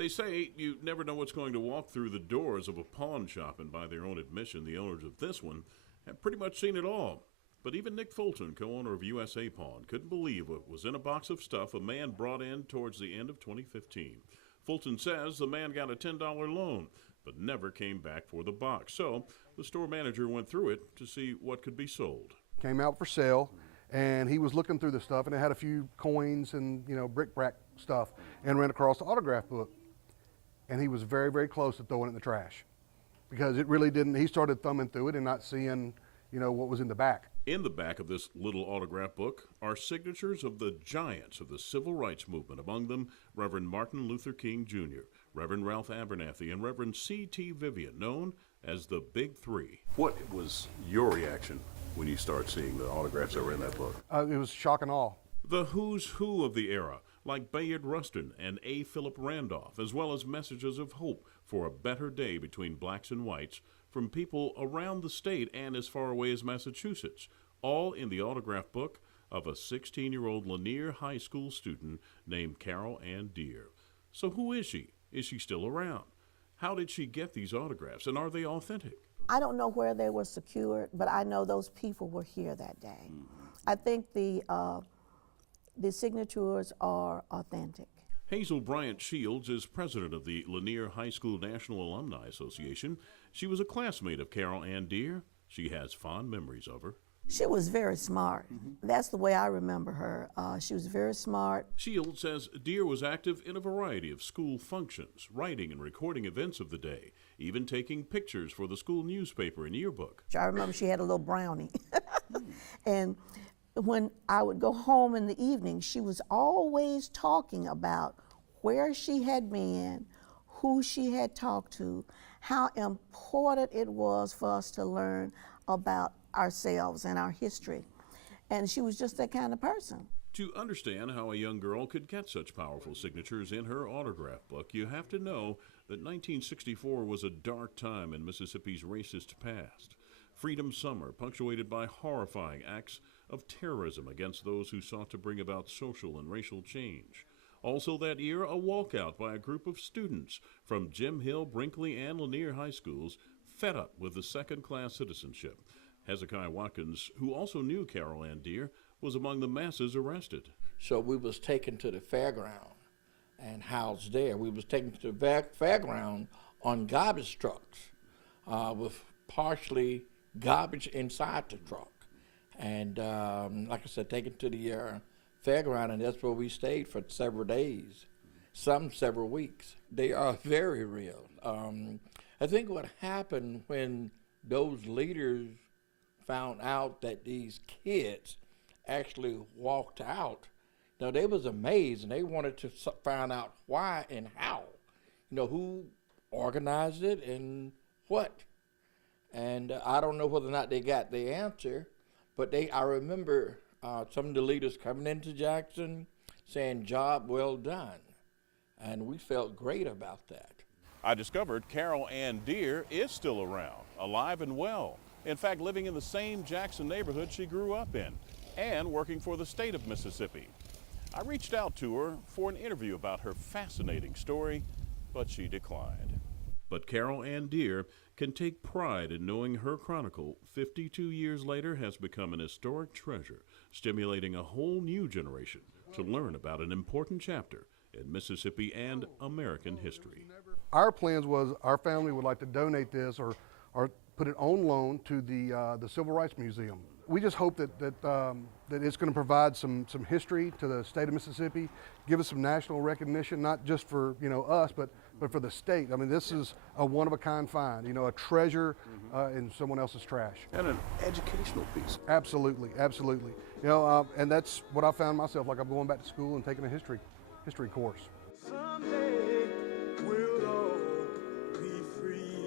They say you never know what's going to walk through the doors of a pawn shop, and by their own admission, the owners of this one have pretty much seen it all. But even Nick Fulton, co-owner of USA Pawn, couldn't believe what was in a box of stuff a man brought in towards the end of 2015. Fulton says the man got a $10 loan, but never came back for the box. So the store manager went through it to see what could be sold. Came out for sale, and he was looking through the stuff, and it had a few coins and, bric-brac stuff, and ran across the autograph book. And he was very, very close to throwing it in the trash because it really didn't. He started thumbing through it and not seeing, what was in the back. In the back of this little autograph book are signatures of the giants of the civil rights movement, among them Reverend Martin Luther King Jr., Reverend Ralph Abernathy, and Reverend C.T. Vivian, known as the Big Three. What was your reaction when you started seeing the autographs that were in that book? It was shock and awe. The who's who of the era, like Bayard Rustin and A. Philip Randolph, as well as messages of hope for a better day between blacks and whites from people around the state and as far away as Massachusetts, all in the autograph book of a 16-year-old Lanier High School student named Carol Ann Deere. So who is she? Is she still around? How did she get these autographs, and are they authentic? I don't know where they were secured, but I know those people were here that day. I think the signatures are authentic. Hazel Bryant Shields is president of the Lanier High School National Alumni Association. She was a classmate of Carol Ann Deere. She has fond memories of her. She was very smart. That's the way I remember her. She was very smart. Shields says Deere was active in a variety of school functions, writing and recording events of the day, even taking pictures for the school newspaper and yearbook. I remember she had a little brownie. And when I would go home in the evening, she was always talking about where she had been, who she had talked to, how important it was for us to learn about ourselves and our history. And she was just that kind of person. To understand how a young girl could get such powerful signatures in her autograph book, you have to know that 1964 was a dark time in Mississippi's racist past. Freedom Summer, punctuated by horrifying acts of terrorism against those who sought to bring about social and racial change. Also that year, a walkout by a group of students from Jim Hill, Brinkley, and Lanier High Schools, fed up with the second-class citizenship. Hezekiah Watkins, who also knew Carol Ann Deere, was among the masses arrested. So we was taken to the fairground and housed there. We was taken to the fairground on garbage trucks with partially garbage inside the truck. And like I said, taken to the fairground, and that's where we stayed for several days, several weeks. They are very real. I think what happened when those leaders found out that these kids actually walked out, they was amazed, and they wanted to find out why and how, who organized it and what. And I don't know whether or not they got the answer, but I remember some of the leaders coming into Jackson saying, "Job well done," and we felt great about that. I discovered Carol Ann Deere is still around, alive and well. In fact, living in the same Jackson neighborhood she grew up in and working for the state of Mississippi. I reached out to her for an interview about her fascinating story, but she declined. But Carol Ann Deere can take pride in knowing her chronicle 52 years later has become an historic treasure, stimulating a whole new generation to learn about an important chapter in Mississippi and American history. Our plans was our family would like to donate this or put it on loan to the Civil Rights Museum. We just hope that it's going to provide some history to the state of Mississippi, give us some national recognition, not just for us, but for the state. I mean, this is a one-of-a-kind find, a treasure in someone else's trash. And an educational piece. Absolutely, absolutely. And that's what I found myself, like I'm going back to school and taking a history course. Someday we'll all be free.